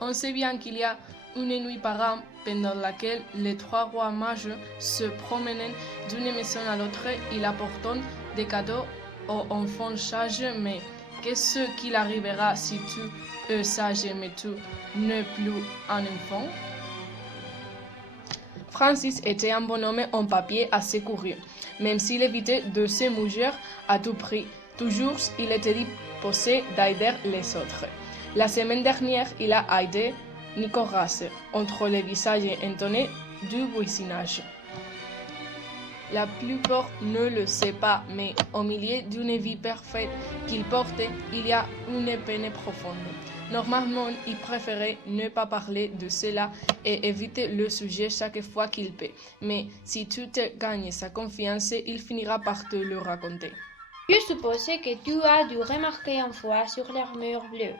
On sait bien qu'il y a une nuit par an pendant laquelle les trois rois mages se promènent d'une maison à l'autre et apportant des cadeaux aux enfants sages, mais qu'est-ce qu'il arrivera si tu es sage mais tu n'es plus un enfant? Francis était un bonhomme en papier assez curieux, même s'il évitait de se mouiller à tout prix. Toujours, il était disposé d'aider les autres. La semaine dernière, il a aidé Nicolas entre les visages étonnés du voisinage. La plupart ne le sait pas, mais au milieu d'une vie parfaite qu'il portait, il y a une peine profonde. Normalement, il préférait ne pas parler de cela et éviter le sujet chaque fois qu'il peut. Mais si tu te gagnes sa confiance, il finira par te le raconter. Je suppose que tu as dû remarquer une fois sur l'armure bleue,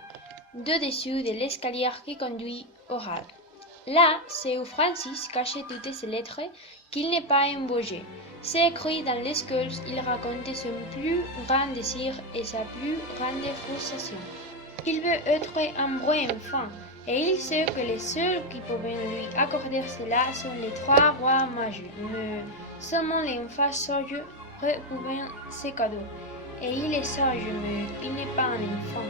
au-dessus de l'escalier qui conduit au hall. Là, c'est où Francis cachait toutes ses lettres qu'il n'est pas embauché. C'est écrit dans les skulls, il raconte son plus grand désir et sa plus grande frustration. Il veut être un vrai enfant, et il sait que les seuls qui peuvent lui accorder cela sont les trois rois mages, mais seulement les enfants sages retrouvent ces cadeaux. Et il est sage, mais il n'est pas un enfant.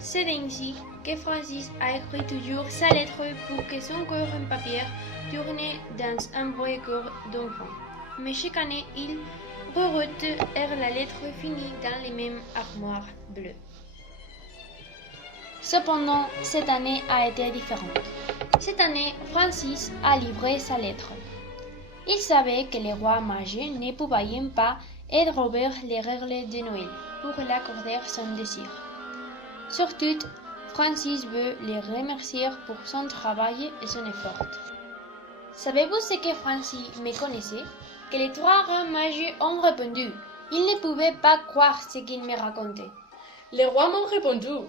C'est ainsi que Francis a écrit toujours sa lettre pour que son cœur en papier tourne dans un vrai cœur d'enfant. Mais chaque année, il reroute la lettre finie dans les mêmes armoires bleues. Cependant, cette année a été différente. Cette année, Francis a livré sa lettre. Il savait que les rois mages ne pouvaient pas dérober les règles de Noël pour l'accorder son désir. Surtout, Francis veut les remercier pour son travail et son effort. Savez-vous ce que Francis me connaissait? Que les trois rois mages ont répondu. Ils ne pouvaient pas croire ce qu'il me racontait. Les rois m'ont répondu.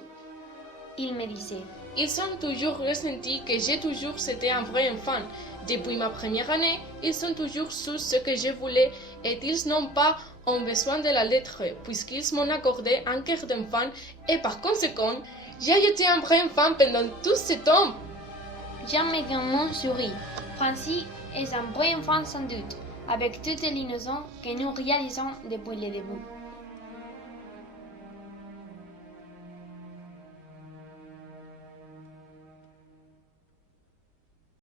Il me disait. Ils ont toujours ressenti que j'ai toujours été un vrai enfant. Depuis ma première année, ils ont toujours su ce que je voulais et ils n'ont pas eu besoin de la lettre puisqu'ils m'ont accordé un cœur d'enfant et par conséquent, j'ai été un vrai enfant pendant tout ce temps. Jean également sourit. Francis est un vrai enfant sans doute, avec toute l'innocence que nous réalisons depuis le début.